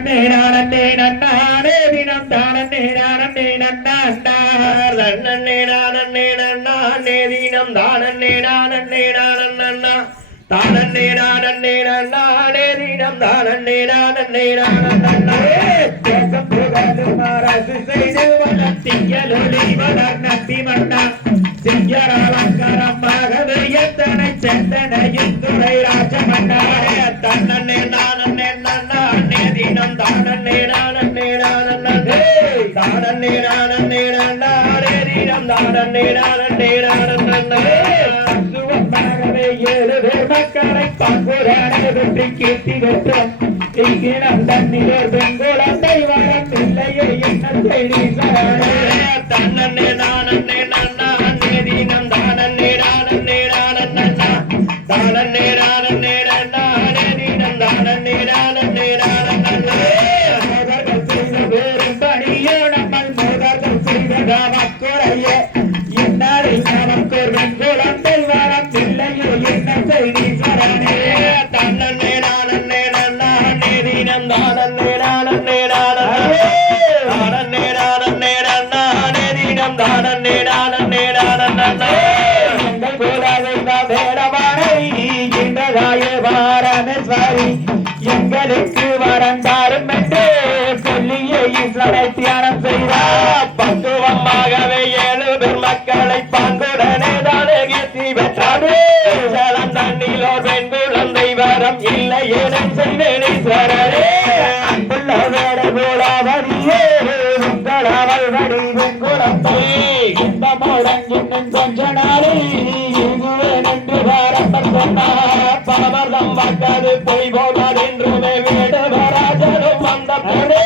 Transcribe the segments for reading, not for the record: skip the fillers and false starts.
நானே நன்னானே தினம் தானே நானே நன்னாண்டார் நன்னே நானே நன்னானே தினம் தானே நானே நானன்னா தானே நானே நன்னானே தினம் தானே நானே நானன்னா தேசம் புகழும் அரசு செய்து வளர்த்தியலொளி வளர் நம்பி மன்னா செய்யறாலங்கரமாகவே எத்தனை செந்தனையும் துறை ராஜமன்னா தன்னே நானே நன்னானே தினம் தானே நானே நானன்னே தானே நானே நன்னானே தினம் தானே நானே நானன்னே சுவமாகவே ஏழு பேர் மக்களை பங்குரானே வெற்றி கீர்த்தி வெற்றம் இங்கினம் தன்னிலே பெண்குழந்தை வரம் இல்லையே என்ன செய்தி சரணே தன்னே நானே நன்னானே தினம் தானே நானே நானன்னா தானே நானே நன்னானே தினம் தானே நானே நானன்னே மோதர்கள் செய்த வேறும் பணியோ நம்மள் மோதர்கள் செய்த நமக்குறையே என்னாலே நமக்கு பெண்குழந்தை வரம் இல்லையே என்ன செய்தி சரணே தன்னே நானே நன்னானே தினம் தானே நானே நானன்னே தானே நானே நன்னானே தினம் தானே நானே நானன்னே எங்கள் கோலாவை வேடவாரை இன்றதாய வாரணேஸ்வரி எங்களுக்கு வரந்தாரும் என்று சொல்லியே ஈஸ்வரை தியானம் செய்தார் பக்குவமாகவே ஏழு பேர் மக்களை பாங்குடனே தானே கீர்த்தி பெற்றாரே தண்ணிலோ பெண் குழந்தை வரம் இல்லை என செய்வேன் ஈஸ்வரரே அன்புள்ள வேட கோலாவரியே உங்களாவல் வடி பெண் குழந்தை இன்பமுடன் இன்னும் கொஞ்ச நாளில் இங்குவேன் என்று வாரப்பர் சொன்னார் பரமர்தம் வாக்காது போய் போனார் என்றுமே வேடுவராஜனும் வந்த போனே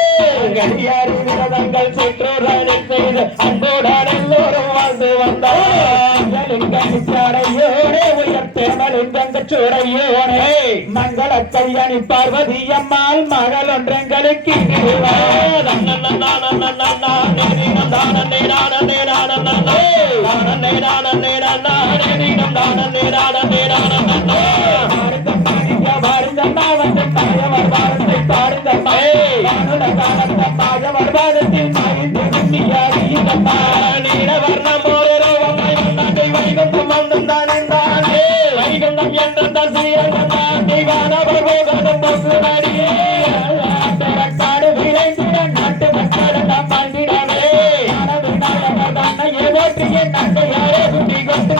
கடியாரி விரதங்கள் சுற்றுரணி செய்து அன்புடன் எல்லோரும் வாழ்ந்து வந்தாரையோனே உயர்த்தேமலின் தங்கச்சுரையோனே மங்கள கல்யாணி பார்வதி அம்மாள் மகள் ஒன்றெங்களுக்கு வைகுந்தம் என்ற நாட்டு மக்கள் பண்டிடமே ஏற்றிய நன்மையாரே சுட்டி கொண்டு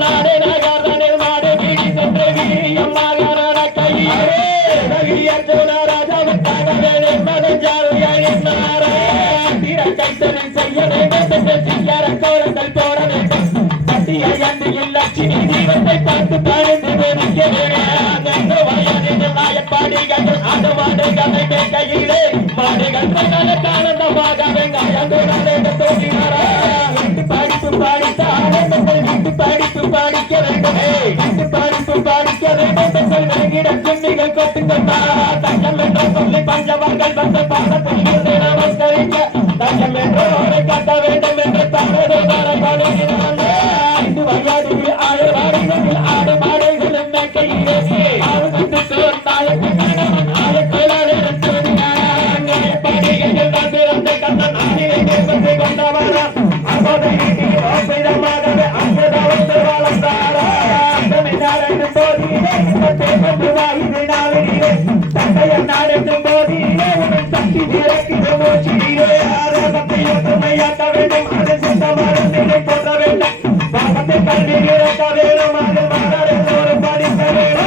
நாடே நகரனில் மாடு வீடி சென்று வீரியம் நகரன கையிலே ராஜாவுக்காக கைத்தனை செய்ய வேண்டும் சிங்கார கோலங்கள் போட வேண்டும் லட்சுமி தீபத்தை பார்த்து பாழ்ந்து பாடிகள் அந்த மாடுகளை கையிலே மாடுகள் ஆனந்தமாக படிப்பு பாடித்த ஆனந்தத்தை விட்டு படிப்பு பாடிக்க வேண்டும் விட்டு படிப்பு பாடிக்க வேண்டும் விளங்கிடம் சுண்ணிகள் கொட்டுங்கள் தங்கம் என்ற சொல்லி பஞ்சவர்கள் வந்த பாடத்தில் நமஸ்கரிக்க தங்கம் என்றோரை காட்ட வேண்டும் என்று தனது வயாதியில் ஆடு மாடுகளும் கையிலே நாடெட்டும் போதிலே உடன் சக்தி வேண்டும் அதை சொந்தமான போற்ற வேண்டும் பாகத்தை கல்வி இறக்க வேணும் அது மாணவர் எல்லோரும் படிக்க வேணும்